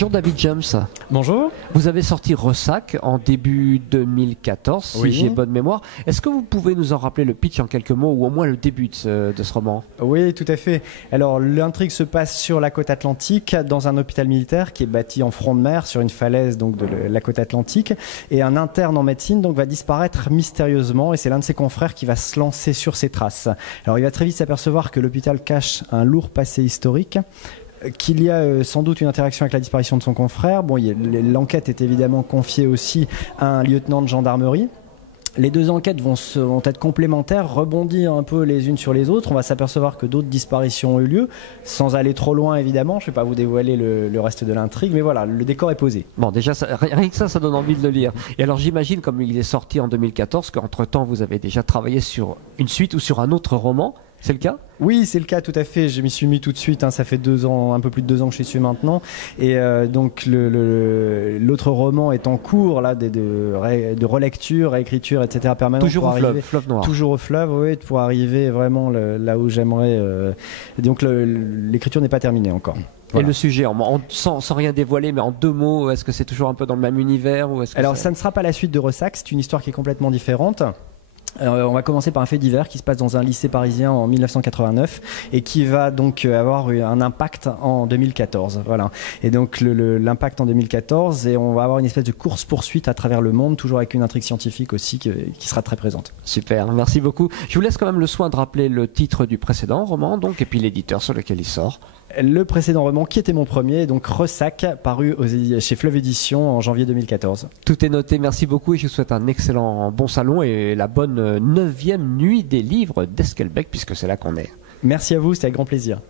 Bonjour David James. Bonjour. Vous avez sorti Ressac en début 2014, si j'ai bonne mémoire. Est-ce que vous pouvez nous en rappeler le pitch en quelques mots, ou au moins le début de ce roman? Oui, tout à fait. Alors, l'intrigue se passe sur la côte atlantique, dans un hôpital militaire qui est bâti en front de mer, sur une falaise donc, de la côte atlantique. Et un interne en médecine donc, va disparaître mystérieusement, et c'est l'un de ses confrères qui va se lancer sur ses traces. Alors, il va très vite s'apercevoir que l'hôpital cache un lourd passé historique, qu'il y a sans doute une interaction avec la disparition de son confrère. Bon, l'enquête est évidemment confiée aussi à un lieutenant de gendarmerie. Les deux enquêtes vont être complémentaires, rebondir un peu les unes sur les autres. On va s'apercevoir que d'autres disparitions ont eu lieu, sans aller trop loin évidemment. Je ne vais pas vous dévoiler le reste de l'intrigue, mais voilà, le décor est posé. Bon, déjà, rien que ça donne envie de le lire. Et alors j'imagine, comme il est sorti en 2014, qu'entre-temps vous avez déjà travaillé sur une suite ou sur un autre roman. C'est le cas? Oui, c'est le cas, tout à fait. Je m'y suis mis tout de suite. Ça fait 2 ans, un peu plus de 2 ans que je suis maintenant. Et donc l'autre roman est en cours là, de relecture, réécriture, etc. permanente. Toujours au fleuve noir. Toujours au fleuve, oui, pour arriver vraiment là où j'aimerais. Donc l'écriture n'est pas terminée encore. Voilà. Et le sujet, sans rien dévoiler, mais en 2 mots, est-ce que c'est toujours un peu dans le même univers ou Alors, ça ne sera pas la suite de Ressac. C'est une histoire qui est complètement différente. On va commencer par un fait divers qui se passe dans un lycée parisien en 1989 et qui va donc avoir un impact en 2014. Voilà. Et donc l'impact en 2014, et on va avoir une espèce de course-poursuite à travers le monde, toujours avec une intrigue scientifique aussi qui sera très présente. Super, merci beaucoup. Je vous laisse quand même le soin de rappeler le titre du précédent roman, donc, et puis l'éditeur sur lequel il sort. Le précédent roman, qui était mon premier, donc Ressac, paru chez Fleuve Édition en janvier 2014. Tout est noté, merci beaucoup, et je vous souhaite un excellent bon salon et la bonne 9e nuit des livres d'Esquelbec, puisque c'est là qu'on est. Merci à vous, c'était avec grand plaisir.